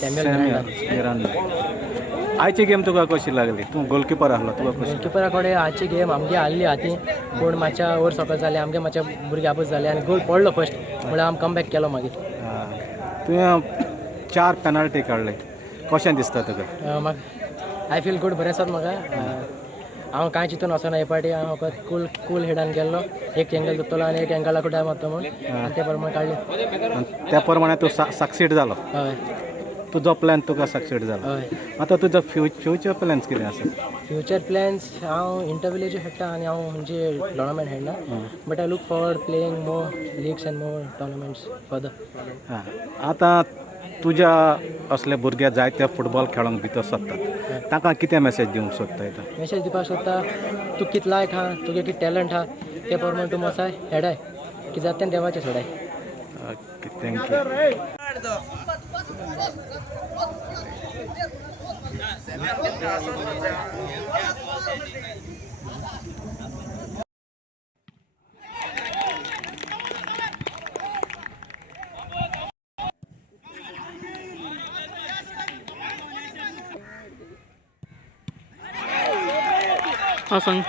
Samuel Miranda. आयची game तुका कशी लागली? तू गोलकीपर आसलो, तुका कशी? गोलकिपरा कडेन आजची गेम आमगे हारली हाती, पूण मातशा वयर सकयल जालें, आमगे मातशे भुरगे आपूस जाले आनी गोल पडलो फर्स्ट, म्हणल्यार आमी कमबॅक केलो मागीर. तुवें 4 पेनल्टी काडले, कशें दिसता तुका? म्हाका आय फील गूड, बरें आसात म्हाका. हांव कांय चिंतून वचना हे पाटी, हांव फकत कूल हेडान गेल्लो, एक एंगल धरतलो आनी एक एंगलाकूय टायम वता म्हणून, आनी ते प्रमाणे काडले. त्या प्रमाणे तूं सक्सीड जालो. हय, तुजो प्लॅन तुका सक्सीड जालो. हय. आतां तुजो फ्युचर प्लॅन्स कितें आसा? फ्युचर प्लॅन्स, हांव इंटरविलेज खेळटा आनी हांव म्हणजे टोर्नामेंट खेळना, but I look forward playing more leagues and more tournaments further. आतां तुज्या असले भुरगे जायते फुटबॉल खेळोंक भितर सोदतात, तांकां कितें मॅसेज दिवंक सोदता? मॅसेज दिवपाक सोदता, तूं कितें लायक आहा, तुगे कितें टॅलंट आहा, ते प्रमाणे तूं मोसाय खेळाय, कितें जाता तें देवाचें सोडाय. थँक्यू. सांग.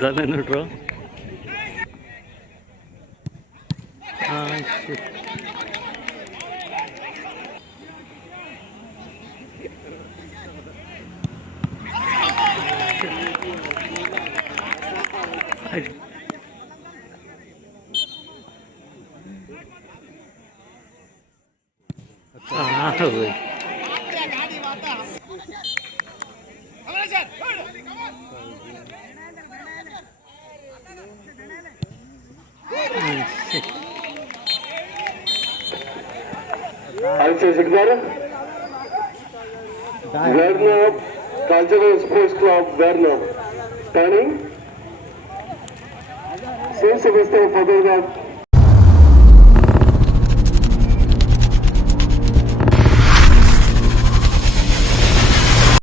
झालं ना ड्रॉ. होय. Verno Cultural Sports Club, Verno. Turning. Saint Sebastian Photograph